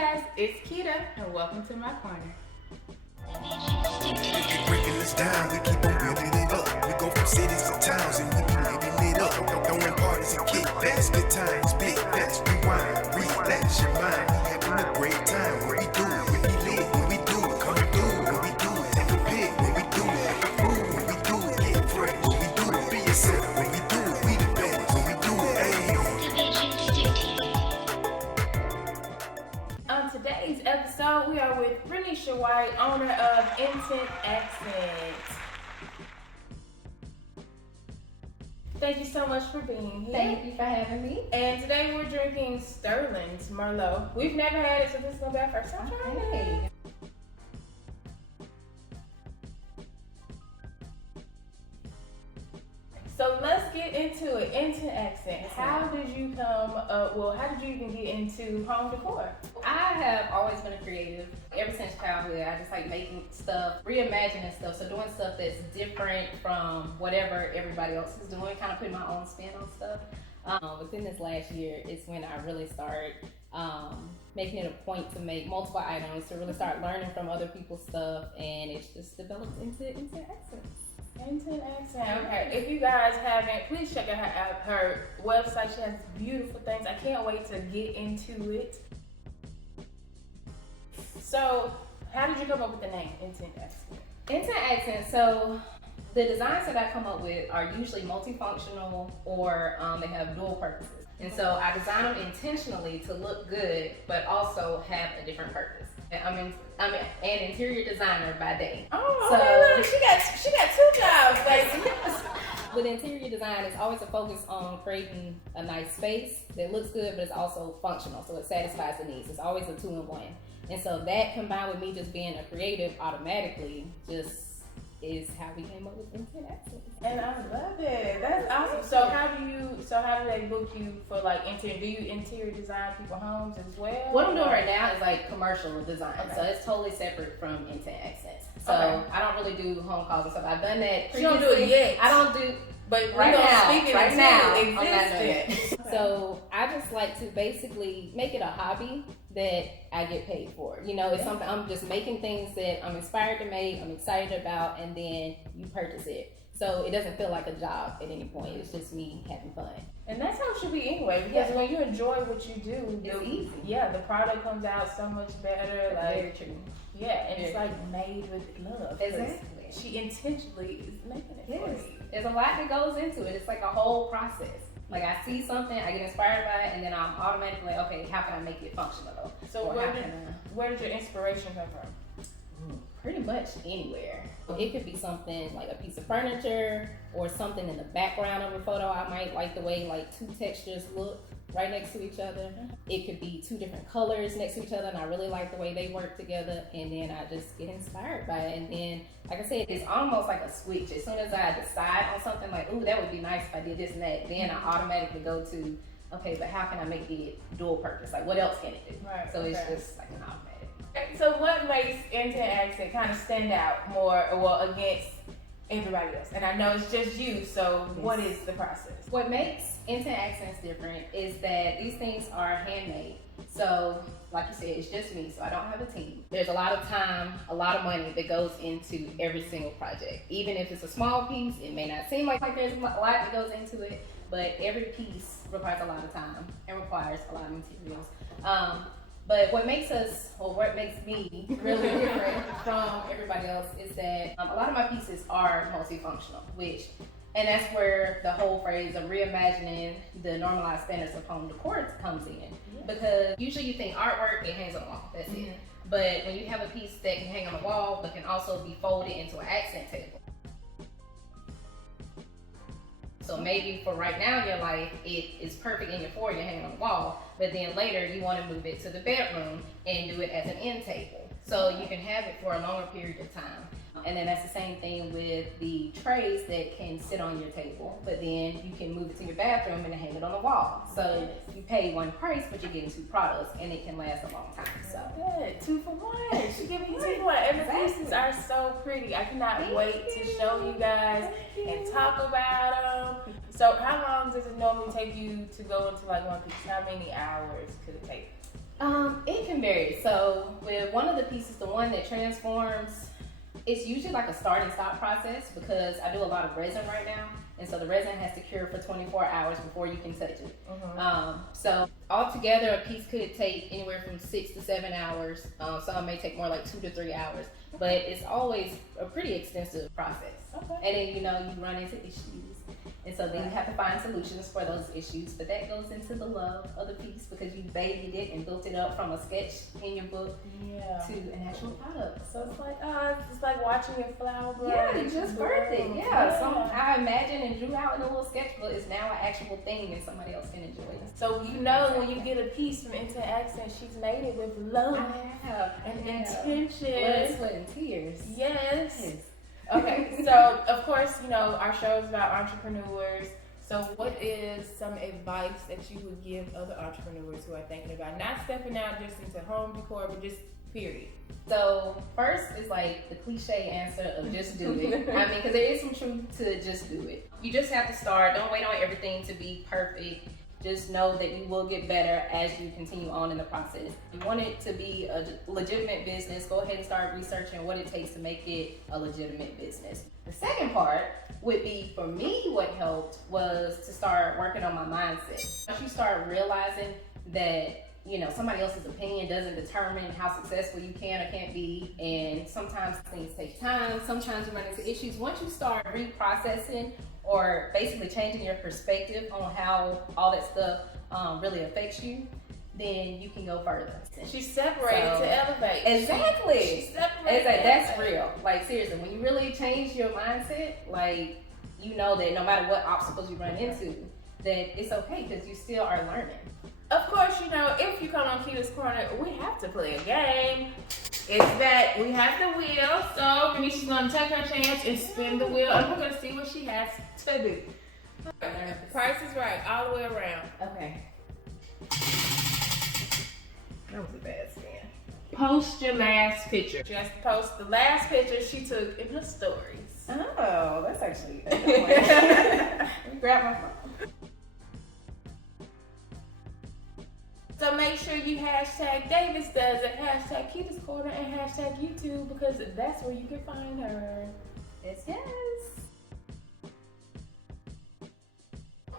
guys, it's Keita, and welcome to my corner. We keep breaking this down, we keep on building it up. We go from cities to towns and we be living it up. Throwing parties and kickbacks, good times, big backs, rewind, relax your mind. We having a great time when we do it, when we live, when we do it, come through, when we do it, take a pic, when we do it, act a fool, when we do it, get fresh, when we do it, be yourself, when we do it, we the best, when we do it, ayy. On today's episode, we are with Ranesha White, owner of Intent Accents. Thank you so much for being here. Thank you for having me. And today we're drinking Sterling's Merlot. We've never had it, so this is going to be our first time trying it. So let's get into it. Intent Accents. How did you come up, how did you even get into home decor? I have always been a creative. Ever since childhood, I just like making stuff, reimagining stuff. So doing stuff that's different from whatever everybody else is doing, kind of putting my own spin on stuff. Within this last year is when I really started making it a point to make multiple items, to really start learning from other people's stuff, and it's just developed into Accents. Intent Accent. Okay, if you guys haven't, please check out her website. She has beautiful things. I can't wait to get into it. So, how did you come up with the name Intent Accent? Intent Accent. So, the designs that I come up with are usually multifunctional or they have dual purposes. And so I design them intentionally to look good, but also have a different purpose. I'm an interior designer by day. Oh, so, okay, look, she got two jobs, baby. With interior design, it's always a focus on creating a nice space that looks good, but it's also functional, so it satisfies the needs. It's always a two-in-one. And so that combined with me just being a creative automatically just is how we came up with Intent Accents. And I love it. That's awesome. So how do they book you for like interior? Do you interior design people's homes as well? What I'm doing right now is like commercial design. Okay. So it's totally separate from Intent Accents. So Okay. I don't really do home calls and stuff. I've done that previously. You don't do it yet. I don't do, But right now, speak it right into now, I'm not doing existence. it. So I just like to basically make it a hobby that I get paid for. You know, it's something I'm just making things that I'm inspired to make, I'm excited about, and then you purchase it. So it doesn't feel like a job at any point. It's just me having fun. And that's how it should be anyway, because when you enjoy what you do, It's easy. Yeah, the product comes out so much better. Very true. Yeah, and it's like made with love. 'Cause Exactly. She intentionally is making it for Yes. you. There's a lot that goes into it. It's like a whole process. Like I see something, I get inspired by it, and then I'm automatically like, okay, how can I make it functional? So Or where did your inspiration come from? Pretty much anywhere. It could be something like a piece of furniture or something in the background of a photo. I might like the way like two textures look right next to each other. It could be two different colors next to each other and I really like the way they work together, and then I just get inspired by it. And then, like I said, it's almost like a switch. As soon as I decide on something like, ooh, that would be nice if I did this and that, then I automatically go to, okay, but how can I make it dual purpose? Like what else can it do? Right, So it's okay. just like an automatic. So what makes Intent Accent kind of stand out more, against everybody else? And I know it's just you, so what is the process? What makes Intent Accents different is that these things are handmade. So, like you said, it's just me, so I don't have a team. There's a lot of time, a lot of money that goes into every single project. Even if it's a small piece, it may not seem like there's a lot that goes into it, but every piece requires a lot of time and requires a lot of materials. But what makes me really different from everybody else is that a lot of my pieces are multifunctional, and that's where the whole phrase of reimagining the normalized standards of home decor comes in. Because usually you think artwork, it hangs on the wall, that's it. But when you have a piece that can hang on the wall, but can also be folded into an accent table. So maybe for right now in your life, it is perfect in your foyer, you're hanging on the wall, but then later you want to move it to the bedroom and do it as an end table. So you can have it for a longer period of time. And then that's the same thing with the trays that can sit on your table, but then you can move it to your bathroom and hang it on the wall. So you pay one price, but you're getting two products, and it can last a long time. So good, 2 for 1. She giving you 2 for 1, and the pieces are so pretty. I cannot wait to show you guys and talk about them. So, how long does it normally take you to go into like one piece? How many hours could it take? It can can vary. So with one of the pieces, the one that transforms, it's usually like a start and stop process because I do a lot of resin right now. And so the resin has to cure for 24 hours before you can touch it. So altogether, a piece could take anywhere from 6 to 7 hours. Some may take more like 2 to 3 hours, but it's always a pretty extensive process. And then, you know, you run into issues. And so then you have to find solutions for those issues. But that goes into the love of the piece because you babied it and built it up from a sketch in your book to an actual product. So it's like watching your flower grow. Yeah, you just birthed it. Yeah. So I imagined and drew out in a little sketchbook is now an actual thing and somebody else can enjoy it. So you know when you get a piece from Into Accent, she's made it with love and intention. Blood, sweat, and tears. Yes. Okay, so of course, you know, our show is about entrepreneurs. So what is some advice that you would give other entrepreneurs who are thinking about not stepping out just into home decor, but just period? So first is like the cliche answer of just do it. I mean, because there is some truth to just do it. You just have to start. Don't wait on everything to be perfect. Just know that you will get better as you continue on in the process. If you want it to be a legitimate business, go ahead and start researching what it takes to make it a legitimate business. The second part would be, for me, what helped was to start working on my mindset. Once you start realizing that, you know, somebody else's opinion doesn't determine how successful you can or can't be, and sometimes things take time, sometimes you run into issues. Once you start reprocessing or basically changing your perspective on how all that stuff really affects you, then you can go further. She's separated to elevate. Exactly. She's separated. That's real. Like, seriously, when you really change your mindset, like, you know that no matter what obstacles you run into, that it's okay because you still are learning. Of course, you know, if you come on Kita's Corner, we have to play a game. It's that we have the wheel, so Ranesha's gonna take her chance and spin the wheel, and we're gonna see what she has to do. Price is right, all the way around. Okay. That was a bad spin. Post your last picture. She has to post the last picture she took in her stories. Oh, that's actually a good one. Let me grab my phone. So make sure you hashtag Davis Does It, hashtag Kita's Corner, and hashtag YouTube because that's where you can find her. Yes.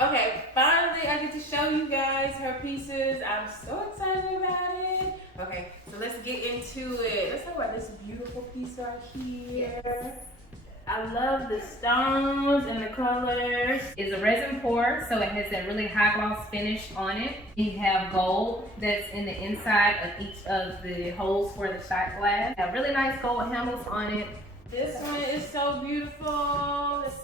Okay, finally I get to show you guys her pieces. I'm so excited about it. Okay, so let's get into it. Let's talk about this beautiful piece right here. Yes. I love the stones and the colors. It's a resin pour, so it has that really high gloss finish on it. You have gold that's in the inside of each of the holes for the shot glass. Have really nice gold handles on it. This one is so beautiful. Let's see.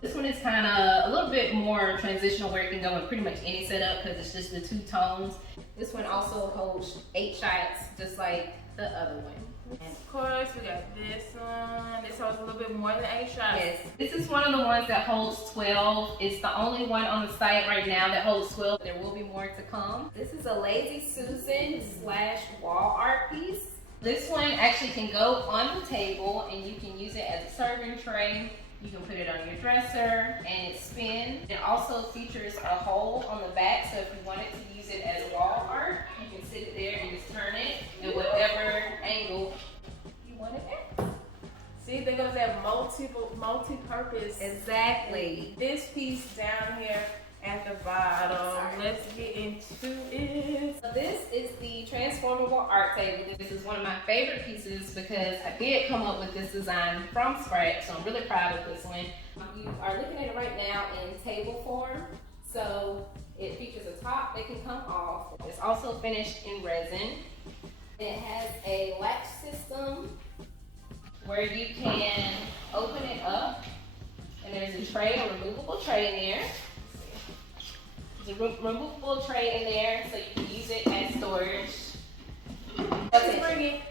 This one is kind of a little bit more transitional where it can go in pretty much any setup because it's just the two tones. This one also holds 8 shots, just like the other one. And of course, we got this one. This holds a little bit more than 8 shots. Yes, this is one of the ones that holds 12. It's the only one on the site right now that holds 12. There will be more to come. This is a Lazy Susan / wall art piece. This one actually can go on the table and you can use it as a serving tray. You can put it on your dresser and it spins. It also features a hole on the back, so if you wanted to use it as wall art, you can sit it there and just turn it in whatever angle you want it at. See, there goes that multi-purpose. Exactly. This piece down here at the bottom. Let's get into it. So this is the Transformable Art Table. This is one of my favorite pieces because I did come up with this design from scratch, so I'm really proud of this one. You are looking at it right now in table form. So it features a top that can come off. It's also finished in resin. It has a latch system where you can open it up, and there's a tray, a removable tray in there. There's a removable tray in there, so you can use it as storage.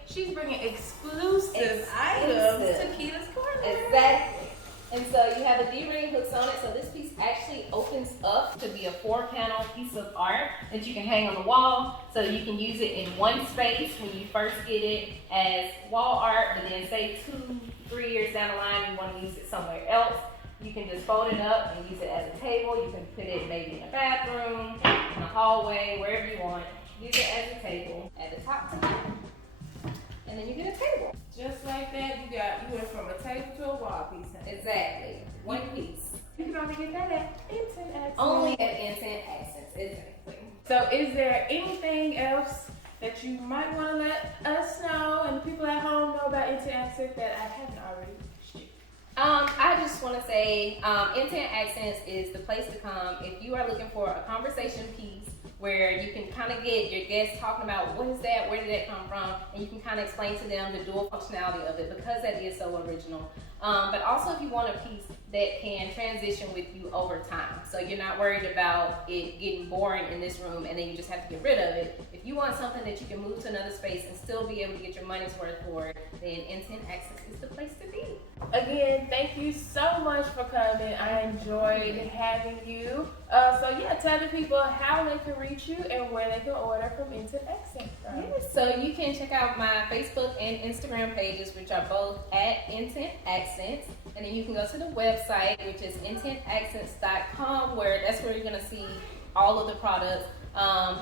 She's bringing exclusive items to Kita's Corner. Exactly. And so you have a D-ring hooks on it, so this piece actually opens up to be a 4-panel piece of art that you can hang on the wall, so you can use it in one space when you first get it as wall art, but then say 2-3 years down the line you want to use it somewhere else. You can just fold it up and use it as a table. You can put it maybe in a bathroom, in a hallway, wherever you want. use it as a table at the top to bottom. And then you get a table. Just like that, you went from a table to a wall piece. Huh? Exactly. One piece. You can only get that at Instant Accents. Only at Instant Accents, exactly. So is there anything else that you might want to let us know and the people at home know about Instant Accents that I haven't already shared? I just want to say Intent Accents is the place to come if you are looking for a conversation piece where you can kind of get your guests talking about what is that, where did that come from, and you can kind of explain to them the dual functionality of it because that is so original. But also if you want a piece that can transition with you over time, so you're not worried about it getting boring in this room and then you just have to get rid of it. If you want something that you can move to another space and still be able to get your money's worth for it, then Intent Access is the place to be. Again, thank you so much for coming. I enjoyed having you. So yeah, tell the people how they can reach you and where they can order from Intent Accents. Yes, so you can check out my Facebook and Instagram pages, which are both at Intent Accents, and then you can go to the website, which is intentaccents.com, where that's where you're gonna see all of the products.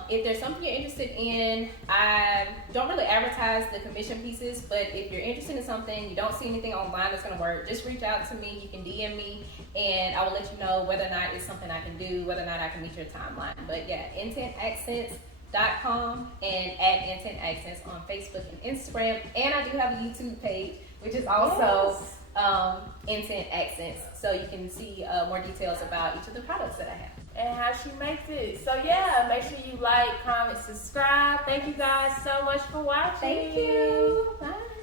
If there's something you're interested in, I don't really advertise the commission pieces, but if you're interested in something, you don't see anything online that's gonna work, just reach out to me. You can DM me, and I will let you know whether or not it's something I can do, whether or not I can meet your timeline. But yeah, intentaccents.com and at Intent Accents on Facebook and Instagram. And I do have a YouTube page, which is also Intent Accents, so you can see more details about each of the products that I have. And how she makes it. So yeah, make sure you like, comment, subscribe. Thank you guys so much for watching. Thank you. Bye.